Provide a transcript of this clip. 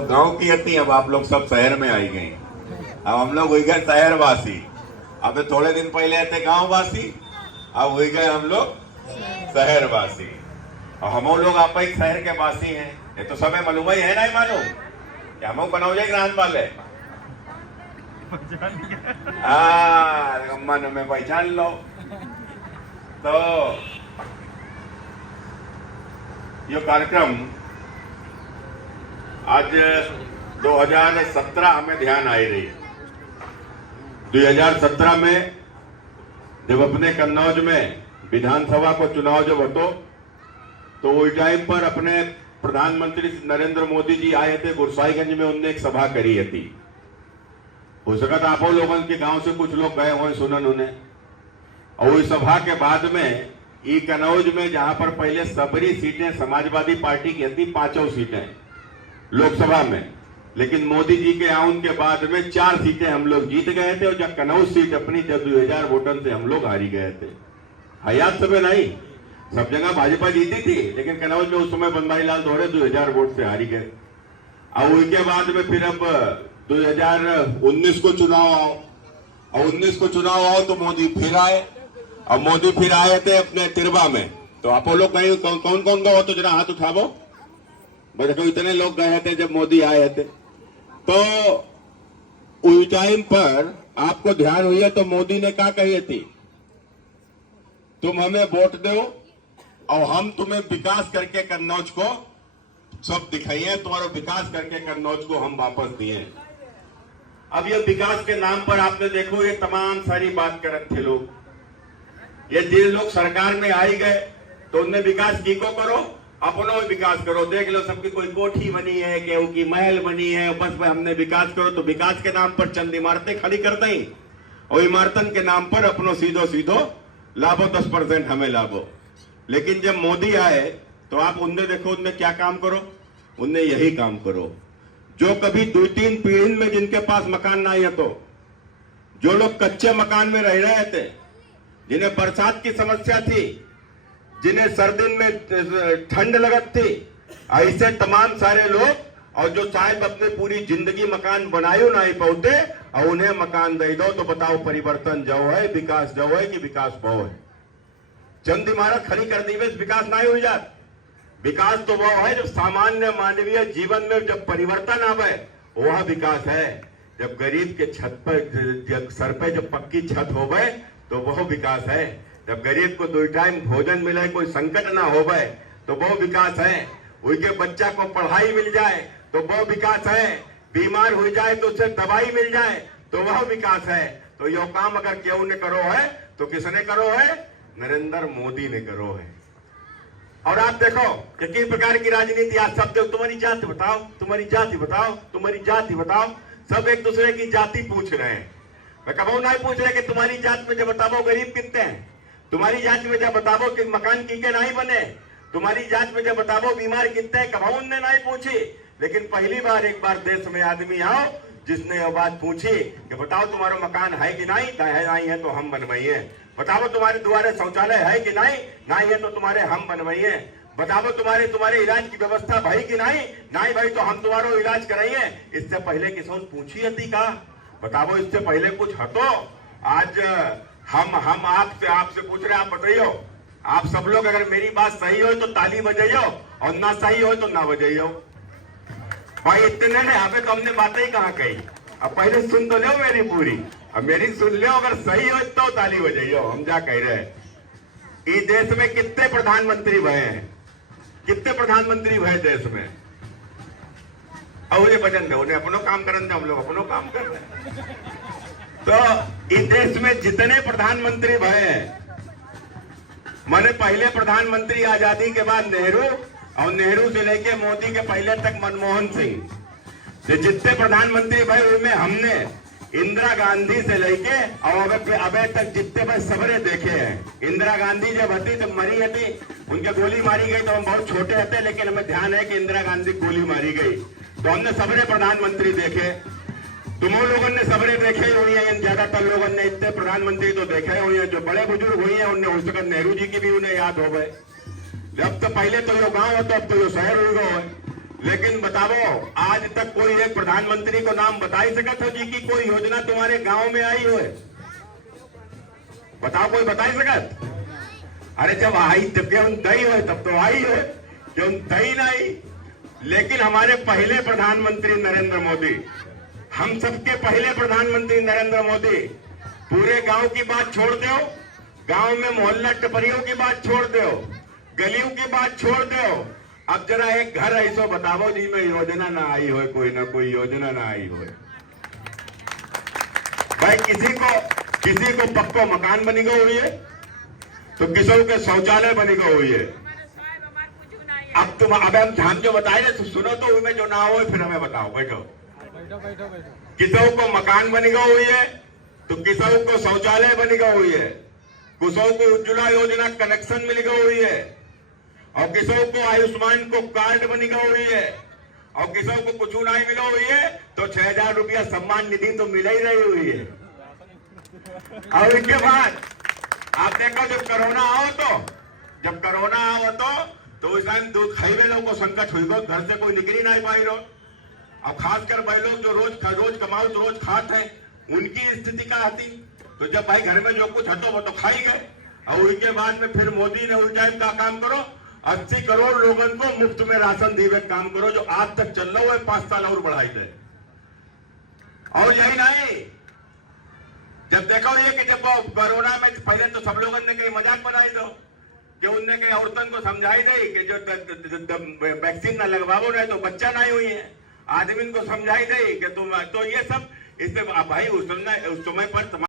गांव की हती, अब आप लोग सब शहर में आई गई। अब हम लोग हुई गए शहरवासी। अब थोड़े दिन पहले थे गांववासी, अब हुई गए हम लोग शहरवासी। और हम लोग आप एक शहर के वासी हैं, ये तो समय मालूम ही है ना, मालूम क्या हम बनाओ जाए ग्रांड वाले मन में पहचान लो। तो ये कार्यक्रम आज 2017 हमें ध्यान आई रही। 2017 में जब अपने कन्नौज में विधानसभा को चुनाव जब होतो, तो उस टाइम पर अपने प्रधानमंत्री नरेंद्र मोदी जी आए थे गुरसाईगंज में, उनने एक सभा करी थी। हो सकता था आपो लोगों के गांव से कुछ लोग गए हुए सुनन उन्हें। और उस सभा के बाद में ई कन्नौज में, जहां पर पहले सबरी सीटें समाजवादी पार्टी की थी, 5 सीटें लोकसभा में, लेकिन मोदी जी के आउन के बाद में 4 सीटें हम लोग जीत गए थे। और जब कन्नौज सीट अपनी जब 2000 वोटन से हम लोग हारी गए थे। हयात समय नहीं, सब जगह भाजपा जीती थी, लेकिन कन्नौज में उस समय बनवारी लाल दोहरे 2000 वोट से हारी गए। और उसके बाद में फिर अब 2019 को चुनाव आओ, और 19 को चुनाव आओ तो मोदी फिर आए। और मोदी फिर आए थे अपने तिरवा में। तो आप लोग कहीं कौन कौन गए हो तो जरा हाथ उठावो। देखो इतने लोग गए थे जब मोदी आए थे। तो उस टाइम पर आपको ध्यान हुई है तो मोदी ने क्या कही थी, तुम हमें वोट दो और हम तुम्हें विकास करके कन्नौज को सब दिखाइए, तुम्हारा विकास करके कन्नौज को हम वापस दिए। अब ये विकास के नाम पर आपने देखो ये तमाम सारी बात करते थे लोग। ये जिन लोग सरकार में आई गए तो उनने विकास की को करो, अपनों विकास करो। देख लो सबकी कोई कोठी बनी है, केहू की महल बनी है, बस भाई हमने विकास करो। तो विकास के नाम पर चंद इमारतें खड़ी कर दें और इमारतन के नाम पर अपनो सीधो सीधो लाभो 10% हमें लाभो। लेकिन जब मोदी आए तो आप उनने देखो उनने क्या काम करो, उनने यही काम करो। जो कभी 2-3 पीढ़ी में जिनके पास मकान नहीं है, तो जो लोग कच्चे मकान में रह रहे थे, जिन्हें बरसात की समस्या थी, जिन्हें सर्दी में ठंड लगत थी, ऐसे तमाम सारे लोग, और जो शायद अपने पूरी जिंदगी मकान बनायो नहीं पाते और उन्हें मकान दे दो, तो बताओ परिवर्तन जो है, विकास जो है कि विकास भाव है। चंद इमारत खड़ी कर दी विकास नहीं हो जात। विकास तो वो है जब सामान्य मानवीय जीवन में जब परिवर्तन आवे, वह विकास है। जब गरीब के छत पर सर पे जब पक्की छत होवे तो वह विकास है। जब गरीब को 2 टाइम भोजन मिले, कोई संकट ना होवे तो वो विकास है। उनके बच्चा को पढ़ाई मिल जाए तो वो विकास है। बीमार हो जाए तो उसे दवाई मिल जाए तो वह विकास है। तो यह काम अगर केहू ने करो है तो किसने करो है? नरेंद्र मोदी ने करो है। और आप देखो कि किस प्रकार की राजनीति आज सब देखो, तुम्हारी जाति बताओ, तुम्हारी जाति बताओ, तुम्हारी जाति बताओ। सब एक दूसरे की जाति पूछ रहे हैं। मैं कबू नहीं पूछ रहे कि तुम्हारी जात में जब बताओ गरीब कितने हैं, तुम्हारी जात में जब बताओ कि मकान की के नहीं बने, तुम्हारी जात में जब बताओ बीमार कितने हैं, कबू ने नहीं पूछी। लेकिन पहली बार एक बार देश में आदमी आओ जिसने यह बात पूछी कि बताओ तुम्हारा मकान है कि नहीं, नहीं है तो हम बनवाइए। बताओ तुम्हारे द्वारे शौचालय है कि नहीं, नहीं है तो तुम्हारे हम बनवाइए। बताओ तुम्हारे इलाज की व्यवस्था भाई कि नहीं, नहीं भाई तो हम तुम्हारा इलाज कराइए। इससे पहले किसी पूछी थी का? बताओ इससे पहले कुछ हतो? आज हम आपसे पूछ रहे, आप बताइयो। आप सब लोग अगर मेरी बात सही हो तो ताली बजाइयो और ना सही हो तो ना बजाइयो। भाई इतने ने हमें तो हमने बातें ही कहाँ कही। अब पहले सुन तो लो मेरी पूरी, अब मेरी सुन लो, अगर सही हो तो ताली बजाइयो। हम क्या कह रहे हैं, इस देश में कितने प्रधानमंत्री भय हैं, कितने प्रधानमंत्री भय देश में। और उन्हें बचन दे, उन्हें अपनों काम करने, हम लोग अपनों काम कर रहे हैं। तो इस देश में जितने प्रधानमंत्री भय हैं, मैंने पहले प्रधानमंत्री आजादी के बाद नेहरू, और नेहरू से लेके मोदी के पहले तक मनमोहन सिंह, तो जितने प्रधानमंत्री भय उनमें हमने इंदिरा गांधी से लेके और अबे तक जितने भाई सबरे देखे हैं। इंदिरा गांधी जब हती तो मरी हती, उनके गोली मारी गई तो हम बहुत छोटे थे, लेकिन हमें ध्यान है कि इंदिरा गांधी गोली मारी गई। तो हमने सबरे प्रधानमंत्री देखे, तुम लोगों ने सबरे देखे हुई है, ज्यादातर लोगों ने इतने प्रधानमंत्री तो देखे हुई है। जो बड़े बुजुर्ग हुई है उनने हो सका नेहरू जी की भी उन्हें याद हो गए। जब तो पहले तो यो गांव होता, अब तो यो शहर हो गए। लेकिन बताओ आज तक कोई एक प्रधानमंत्री को नाम बता ही सकत हो जी की कोई योजना तुम्हारे गांव में आई हो? बताओ, कोई बता ही सकत? अरे जब आई तब क्यों दई हो, तब तो आई हो, क्यों दई नहीं? लेकिन हमारे पहले प्रधानमंत्री नरेंद्र मोदी, हम सबके पहले प्रधानमंत्री नरेंद्र मोदी पूरे गांव की बात छोड़ दो, गांव में मोहल्ला टपरियों की बात छोड़ दो, गलियों की बात छोड़ दो, अब जरा एक घर ऐसो बताओ जी में योजना ना आई हो, कोई ना कोई योजना ना आई हो। भाई किसी को पक्को मकान बनी गई हुई है, तो किसी के शौचालय बनी गई हुई है। अब हम ध्यान जो बताए ना, तो सुनो तो उनमें जो ना हो फिर हमें बताओ। बैठो। किसी को मकान बनी गई हुई है, तो किसी को शौचालय बनी गई हुई है, किसी को उज्ज्वला योजना कनेक्शन मिल गई हुई है, और किसी को आयुष्मान को कार्ड बनी गई हुई है, और किसी को कुछ नहीं मिला हुई है, तो 6,000 रुपया सम्मान निधि तो मिल ही रही हुई है। और इसके बाद आप देखो जब कोरोना आओ तो उस टाइम दूध खाइबे लोग को संकट हुई गो, घर से कोई निकली नहीं पाई रो। अब खासकर भाई लोग जो रोज कमाओ तो रोज खाते हैं, उनकी स्थिति क्या आती? तो जब भाई घर में जो कुछ हटो वो तो खाई गए। और उसके बाद में फिर मोदी ने उस टाइम का काम करो, 80 करोड़ लोगों को मुफ्त में राशन दीवे काम करो, जो आज तक चल रहा है 5 साल और बढ़ाई दे। और यही नहीं, जब देखो ये कि जब कोरोना में पहले तो सब लोगों ने कहीं मजाक बनाई दो कि उनने कहीं औरतों को समझाई दे कि जो वैक्सीन ना लगवाओ नहीं तो बच्चा नहीं हुई है, आदमी को समझाई दे कि तुम तो ये सब इससे भाई उस समय पर